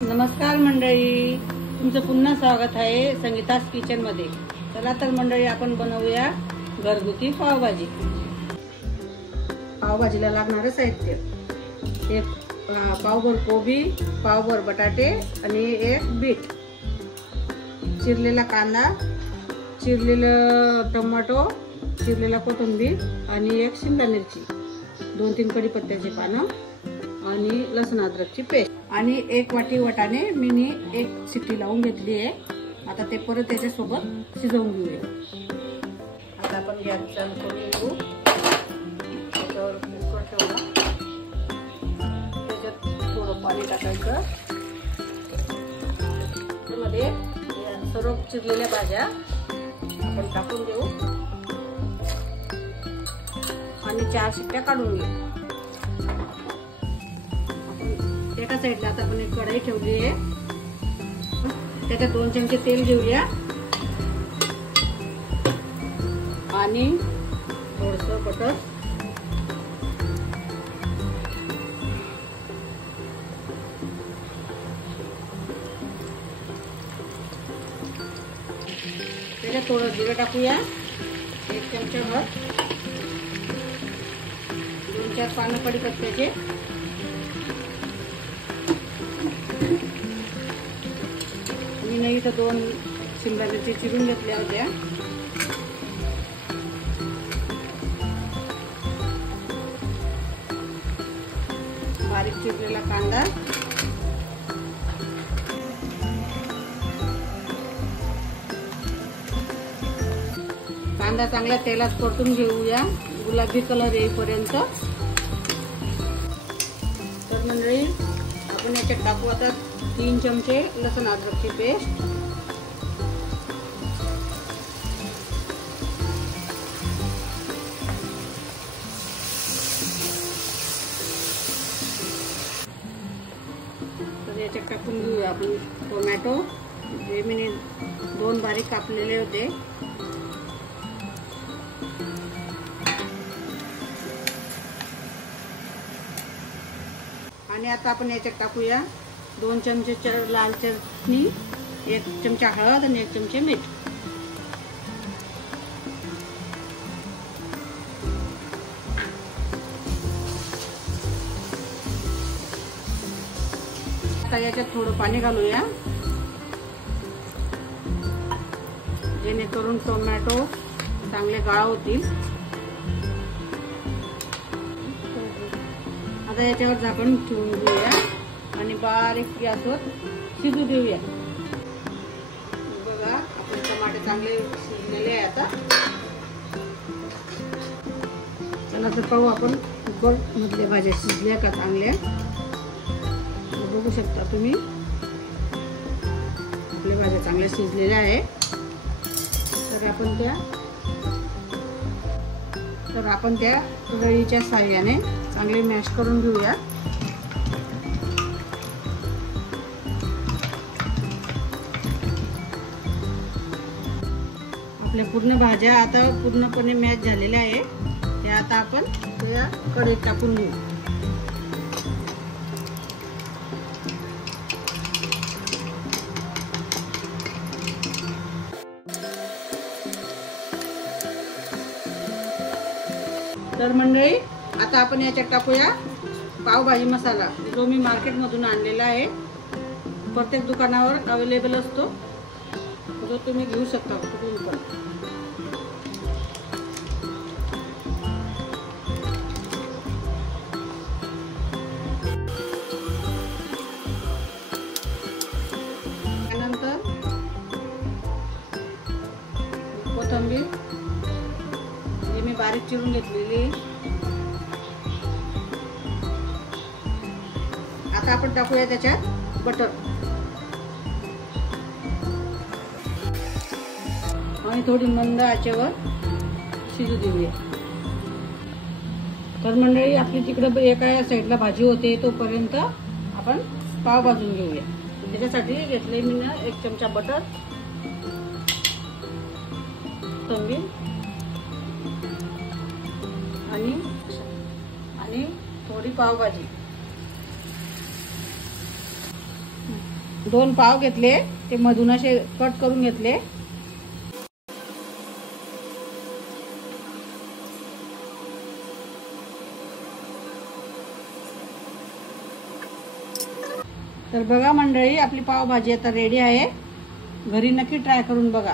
नमस्कार मंडळी, तुमचं पुन्हा स्वागत आहे संगीतास किचन मध्ये। चला तर मंडळी, आपण बनवूया घरगुती पावभाजी। पावभाजीला लागणारे साहित्य: एक पावभर कोबी, पावभर बटाटे आणि एक बीट, चिरलेला कांदा, चिरलेला टोमॅटो, चिरलेला कोथिंबीर आणि एक शिमला मिरची, 2-3 कढीपत्त्याची पानं आणि लसूण अद्रकची पेस्ट आणि 1 वाटी वाटाणे मी एक शिट्टी लावून घेतली आहे। आता ते परत त्याच्या सोबत शिजवून घेऊया। आता आपण गॅस चालू करून घेऊ। त्याच्यावर कुकर ठेवला, त्याच्यात थोडं पाणी टाकायचं। त्यामध्ये सर्व चिरलेल्या भाज्या आपण टाकून देऊ आणि 4 शिट्ट्या काढून घेऊ। एका साईडला आता आपण एक कढई ठेवली आहे, त्याच्यात 2 चमचे तेल घेऊया आणि थोडंसं बटर, त्याच्यात थोडं जिरं टाकूया, 1 चमचा भर, 2-4 पानं कढीपत्त्याचे, मी नाही तर 2 शिमला मिरची चिरून घेतल्या होत्या। बारीक चिरलेला कांदा, कांदा चांगल्या तेलात परतून घेऊया गुलाबी कलर येईपर्यंत। तर मंडळी, आपण याच्यात टाकू आता 3 चमचे लसूण अद्रकची पेस्ट, तर याच्यात टाकून घेऊया आपण टोमॅटो, जे मी 2 बारीक कापलेले होते, आणि आता आपण याच्यात टाकूया 2 चमचे लाल चटणी, 1 चमचा हळद आणि 1 चमचे मीठ। आता याच्यात थोडं पाणी घालूया, जेणेकरून टोमॅटो चांगले गाळ होतील। आता याच्यावर झाकण ठेवून घेऊया आणि बारीक गॅसवर शिजू देऊया। बघा, आपले टमाटे चांगले शिजलेले आहे। आता चला तर पाहू आपण कुकर मधल्या भाज्या शिजल्या का चांगल्या। बघू शकता तुम्ही, आपल्या भाज्या चांगल्या शिजलेल्या आहे। तर आपण त्या कढईच्या साहाय्याने चांगले मॅश करून घेऊया। आपल्या पूर्ण भाज्या आता पूर्णपणे मॅच झालेल्या आहे, त्या आता आपण त्या कढईत टाकून घेऊ। तर मंडळी, आता आपण याच्यात टाकूया पावभाजी मसाला, जो मी मार्केटमधून आणलेला आहे। प्रत्येक दुकानावर अवेलेबल असतो, जो तुम्ही घेऊ शकता कुठून पण। त्यानंतर कोथिंबीर, जी मी बारीक चिरून घेतलेली। आता आपण टाकूया त्याच्यात बटर आणि थोडी मंद आचेवर शिजू देऊया। तर मंडळी, आपली तिकडे एका साईडला भाजी होते तोपर्यंत आपण पाव भाजून घेऊया। त्याच्यासाठी घेतले मी 1 चमचा बटर, कोथिंबीर आणि थोडी पावभाजी। 2 पाव घेतले, ते मधून असे कट करून घेतले. तर बघा मंडळी, आपली पावभाजी आता रेडी आहे. घरी नक्की ट्राय करून बघा.